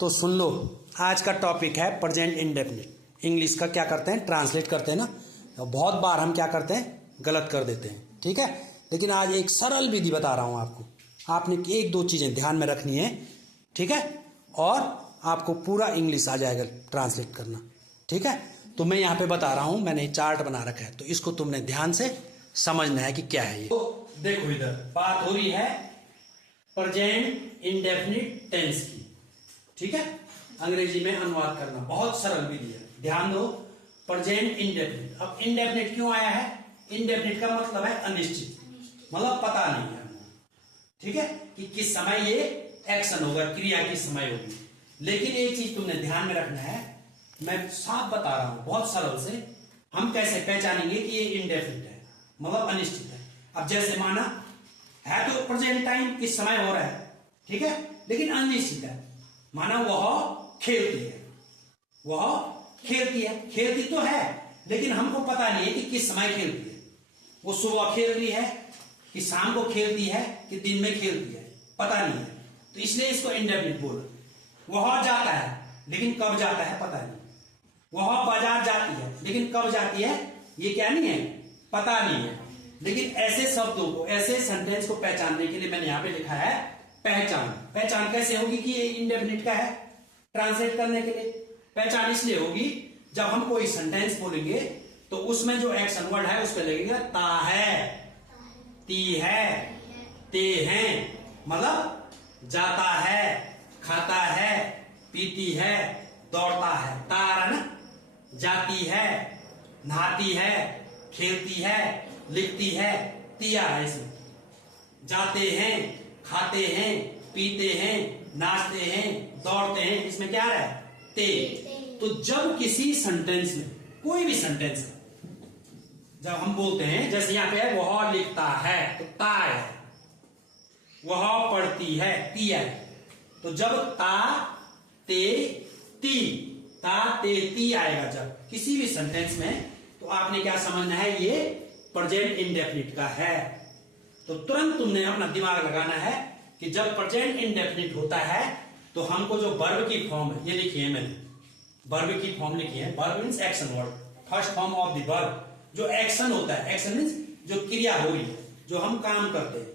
तो सुन लो, आज का टॉपिक है प्रेजेंट इंडेफिनिट। इंग्लिश का क्या करते हैं, ट्रांसलेट करते हैं ना, तो बहुत बार हम क्या करते हैं, गलत कर देते हैं। ठीक है, लेकिन आज एक सरल विधि बता रहा हूं आपको। आपने एक दो चीजें ध्यान में रखनी है, ठीक है, और आपको पूरा इंग्लिश आ जाएगा ट्रांसलेट करना। ठीक है, तो मैं यहाँ पे बता रहा हूं, मैंने चार्ट बना रखा है, तो इसको तुमने ध्यान से समझना है कि क्या है ये। तो देखो, इधर बात हो रही है प्रेजेंट इंडेफिनिट टेंस की। ठीक है, अंग्रेजी में अनुवाद करना बहुत सरल विधि है, ध्यान दो। प्रेजेंट इंडेफिनिट, अब इंडेफिनिट क्यों आया है? इंडेफिनिट का मतलब है अनिश्चित, मतलब पता नहीं है। ठीक है, कि किस समय ये एक्शन होगा, क्रिया किस समय होगी। लेकिन एक चीज तुमने ध्यान में रखना है, मैं साफ बता रहा हूं बहुत सरल से। हम कैसे पहचानेंगे कि ये इंडेफिनिट है, मतलब अनिश्चित है। अब जैसे माना है तो प्रेजेंट टाइम इस समय हो रहा है, ठीक है, लेकिन अनिश्चित है। माना वह खेलती है, वह खेलती है, खेलती तो है, लेकिन हमको पता नहीं है कि किस समय खेलती है। वो सुबह खेल रही है कि शाम को खेलती है कि दिन में खेलती है, पता नहीं है। तो इसलिए इसको इंडेफिनिट बोला। वह जाता है लेकिन कब जाता है पता नहीं। वह बाजार जाती है लेकिन कब जाती है ये क्या नहीं है, पता नहीं है। लेकिन ऐसे शब्दों को, ऐसे सेंटेंस को पहचानने के लिए मैंने यहां पे लिखा है पहचान। पहचान कैसे होगी कि ये इंडेफिनिट का है? ट्रांसलेट करने के लिए पहचान इसलिए होगी, जब हम कोई सेंटेंस बोलेंगे तो उसमें जो एक्शन वर्ड है उस पर लगेगा ता है, ती है, ते हैं, मतलब जाता है, खाता है, पीती है, दौड़ता है। तारा ना, जाती है, नहाती है, खेलती है, लिखती है, तिया है इसमें। जाते हैं, खाते हैं, पीते हैं, नाचते हैं, दौड़ते हैं, इसमें क्या है? ते। तो जब किसी सेंटेंस में, कोई भी सेंटेंस है, जब हम बोलते हैं, जैसे यहां पे है वह लिखता है तो ता है, वह पढ़ती है तिया है। तो जब ता ते ती, ता ते ती आएगा जब किसी भी सेंटेंस में, तो आपने क्या समझना है, ये प्रेजेंट इंडेफिनिट का है। तो तुरंत तुमने अपना दिमाग लगाना है कि जब प्रेजेंट इंडेफिनिट होता है तो हमको जो वर्ब की फॉर्म है, ये लिखी है मैंने, वर्ब की फॉर्म लिखी है। Verb means action word, first form of the verb. जो एक्शन होता है, एक्शन मीन्स जो क्रिया हो रही है, जो हम काम करते हैं,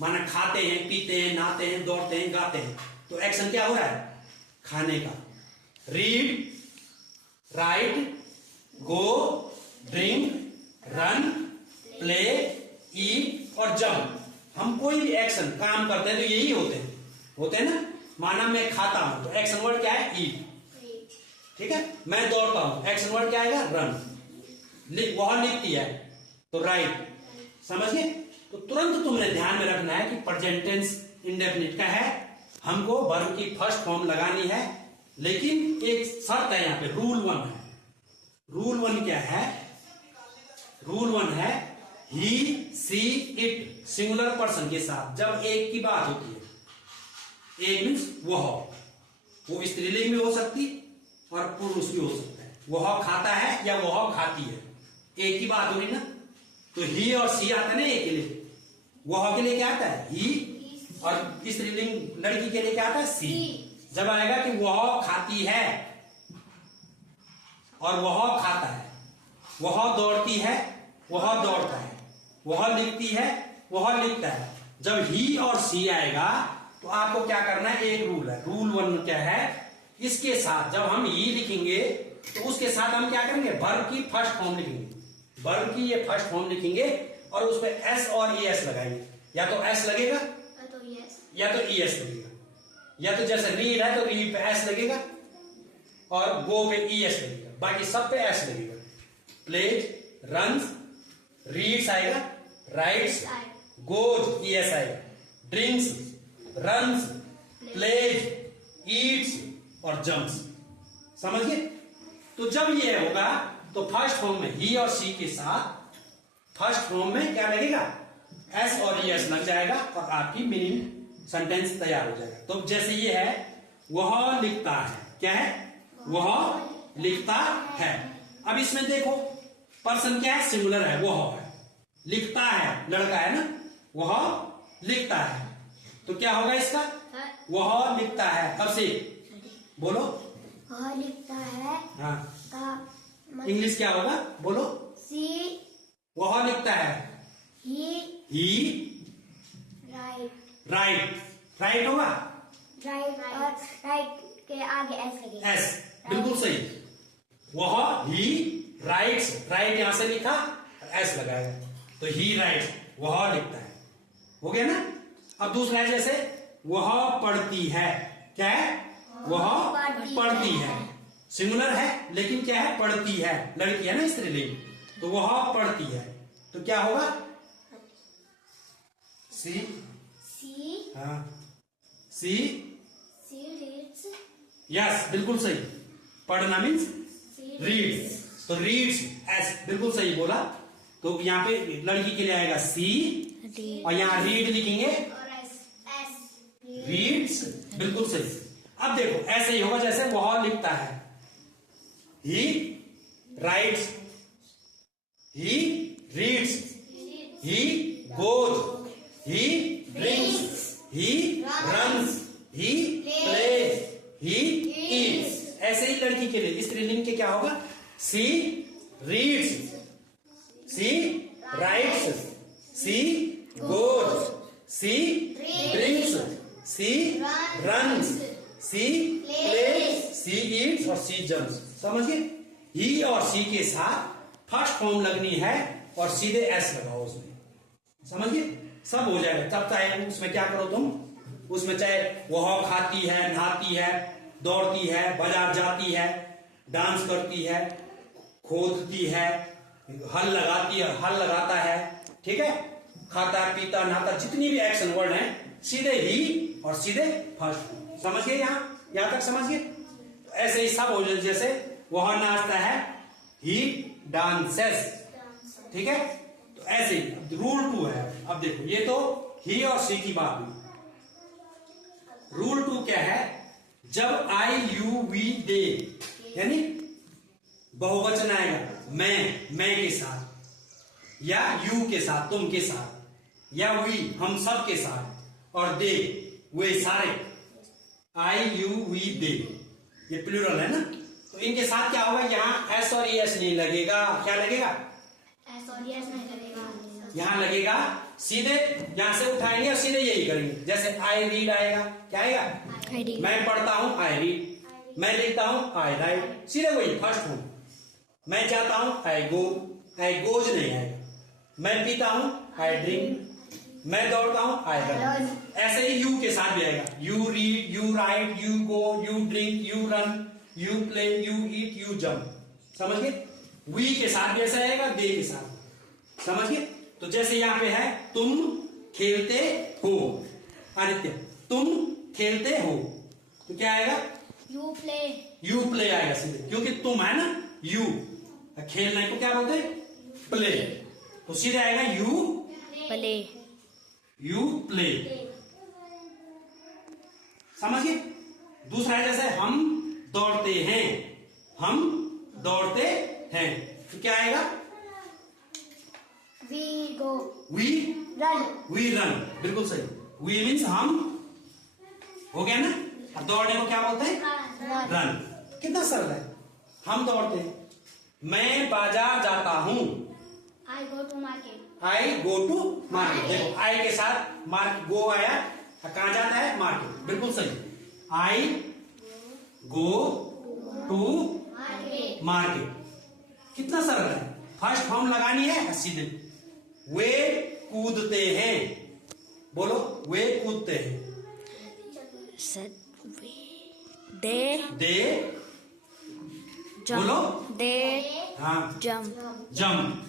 माना खाते हैं, पीते हैं, नहाते हैं, दौड़ते हैं, गाते हैं, तो एक्शन क्या हो रहा है? खाने का। रीड, राइट, गो, ड्रिंक, रन, प्ले, ईट और जंप। हम कोई भी एक्शन काम करते हैं तो यही होते हैं ना। माना मैं खाता हूं तो एक्शन वर्ड क्या है? ईट। ठीक है, मैं दौड़ता हूं, एक्शन वर्ड क्या आएगा? रन। वह लिखती है तो राइट। समझ गए? तो तुरंत तुमने ध्यान में रखना है कि प्रेजेंट टेंस इंडेफिनिट का है, हमको वर्ब की फर्स्ट फॉर्म लगानी है। लेकिन एक शर्त है, यहां पे रूल 1 है। रूल 1 क्या है? रूल 1 है ही, सी, इट, सिंगुलर पर्सन के साथ जब एक की बात होती है, एक मीन्स वो स्त्रीलिंग में हो सकती और पुरुष भी हो सकता है। वह खाता है या वह खाती है, एक ही बात हो रही ना। तो ही और सी आता है ना एक के लिए, वह के लिए क्या आता है? ही, और स्त्रीलिंग लड़की के लिए क्या आता है? सी। जब आएगा कि वह खाती है और वह खाता है, वह दौड़ती है, वह दौड़ता है, वह लिखती है, वह लिखता है, जब ही और सी आएगा तो आपको क्या करना है? एक रूल है। रूल 1 क्या है? इसके साथ जब हम ही लिखेंगे तो उसके साथ हम क्या करेंगे? वर्ब की फर्स्ट फॉर्म लिखेंगे, वर्ब की ये फर्स्ट फॉर्म लिखेंगे और उस पर एस और ई एस लगाएंगे। या तो एस लगेगा या तो ई एस लगेगा, या तो जैसे रीड है तो रीड पे एस लगेगा और गो पे ई एस लगेगा, बाकी सब पे एस लगेगा। प्लेज, रन्स, रीड्स आएगा, राइट्स, गोज ई एस आएगा, ड्रिंक्स, रन्स, प्लेज, ईट्स और जंप्स। समझ गए? तो जब ये होगा तो फर्स्ट फॉर्म में ही और सी के साथ फर्स्ट फॉर्म में क्या लगेगा? एस और ई एस लग जाएगा और आपकी मीनिंग सेंटेंस तैयार हो जाएगा। तो जैसे ये है, वह लिखता है, क्या है? वह लिखता है। अब इसमें देखो, पर्सन क्या है? सिंगुलर है, वह है। लिखता है, लड़का है ना, वह लिखता है, तो क्या होगा इसका? वह लिखता है। अब से बोलो। वह लिखता है हाँ, का इंग्लिश क्या होगा, बोलो। सी वह लिखता है, ही राइट राइट होगा, राइट और राइट के आगे एस लगेगा। एस, बिल्कुल सही। वह ही राइट्स, राइट यहां से लिखा, एस लगाएगा तो ही राइट्स, वह लिखता है। हो गया ना। अब दूसरा है जैसे वह पढ़ती है, क्या है, वह पढ़ती है, सिंगुलर है लेकिन क्या है, पढ़ती है, लड़की है ना, स्त्रीलिंग, तो वह पढ़ती है, तो क्या होगा, सी, हाँ, सी रीड्स, यस, बिल्कुल सही। पढ़ना मीन्स रीड्स, तो रीड्स, एस, बिल्कुल सही बोला। तो यहाँ पे लड़की के लिए आएगा सी, और यहाँ रीड लिखेंगे, और एस रीड्स, बिल्कुल सही। अब देखो ऐसे ही होगा जैसे वह लिखता है, ही rights, he reads, he goes, he drinks, he runs, he plays, he eats. ऐसे ही लड़की के लिए स्त्रीलिंग के क्या होगा, सी reads, C rights, she goes, C drinks, C runs, C pledge, C Yeats और सी जम्प्स। समझिए, ही और सी के साथ फर्स्ट फॉर्म लगनी है और सीधे एस लगाओ उसमें, समझिए, सब हो जाएगा। तब चाहे उसमें क्या करो तुम, उसमें चाहे वह खाती है, नहाती है, दौड़ती है, बाजार जाती है, डांस करती है, खोदती है, हल लगाती है, हल लगाता है, ठीक है, खाता पीता नहाता, जितनी भी एक्शन वर्ड है सीधे ही और सीधे फर्स्ट। समझ गए, यहां तक समझ गए। तो ऐसे ही सब हो जाए, जैसे वह नाचता है, ही डांसेस, ठीक है। तो ऐसे ही रूल 2 है। अब देखो, ये तो ही और सी की बात हुई। रूल 2 क्या है, जब आई यू वी दे यानी बहुवचन आएगा, मैं के साथ, या यू के साथ, तुम के साथ, या वी हम सब के साथ, और दे वे सारे, आई यू वी दे, ये प्लूरल है ना, तो इनके साथ क्या होगा, यहाँ एस और एस नहीं लगेगा, क्या लगेगा, एस और एस नहीं लगेगा, यहां लगेगा सीधे, यहां से उठाएंगे और सीधे यही करेंगे। जैसे आई रीड आएगा, क्या आएगा, मैं पढ़ता हूं, आई रीड, मैं लिखता हूं, आई राइट, सीधे वही फर्स्ट हूं। मैं जाता हूं, आई गोज नहीं आएगा। मैं पीता हूं, आई ड्रिंक, मैं दौड़ता हूं, आई रन। ऐसे ही यू के साथ भी आएगा, you read, you right, you go, you drink, you run, you play, you eat, you jump. समझ गए। वी के साथ भी ऐसा आएगा, दे के साथ, समझ गए। तो जैसे यहां पे है, तुम खेलते हो, आदित्य तुम खेलते हो, तो क्या आएगा, यू प्ले आएगा सीधे, क्योंकि तुम है ना, यू, खेलने को क्या बोलते हैं, प्ले, तो सीधे आएगा यू प्ले, समझिए। दूसरा है जैसे हम दौड़ते हैं, हम दौड़ते हैं, तो क्या आएगा, वी रन, बिल्कुल सही। वी मीन्स हम, हो गया ना। अब दौड़ने को क्या बोलते हैं, रन। कितना सरल है, हम दौड़ते हैं। मैं बाजार जाता हूं, आई गो टू मार्केट, देखो आई के साथ मार्क गो आया, कहां जाता है, मार्केट, बिल्कुल सही। आई गो टू मार्केट, कितना सरल है। फर्स्ट फॉर्म लगानी है सीधे। वे कूदते हैं, बोलो, वे कूदते हैं, दे बोलो, हाँ, जंप,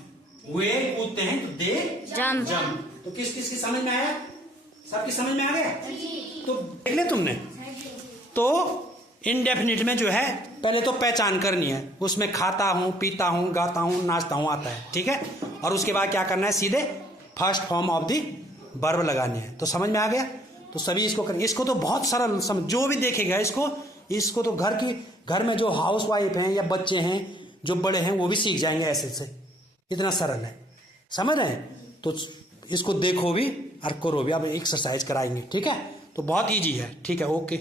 वे कूदते हैं, तो दे जंप। तो किस किस की समझ में आया, सबकी समझ में आ गया। तो देख ले तुमने, तो इनडेफिनिट में जो है पहले तो पहचान करनी है, उसमें खाता हूं, पीता हूं, गाता हूं, नाचता हूं आता है, ठीक है। और उसके बाद क्या करना है, सीधे first form of the verb लगानी है। तो समझ में आ गया। तो सभी इसको करेंगे। इसको तो बहुत सरल समझ, जो भी देखेगा इसको तो घर में जो हाउस वाइफ हैं या बच्चे हैं जो बड़े हैं वो भी सीख जाएंगे ऐसे से, इतना सरल है, समझ रहे हैं। तो इसको देखो भी और करो भी, अब एक्सरसाइज कराएंगे, ठीक है। तो बहुत ईजी है, ठीक है, ओके।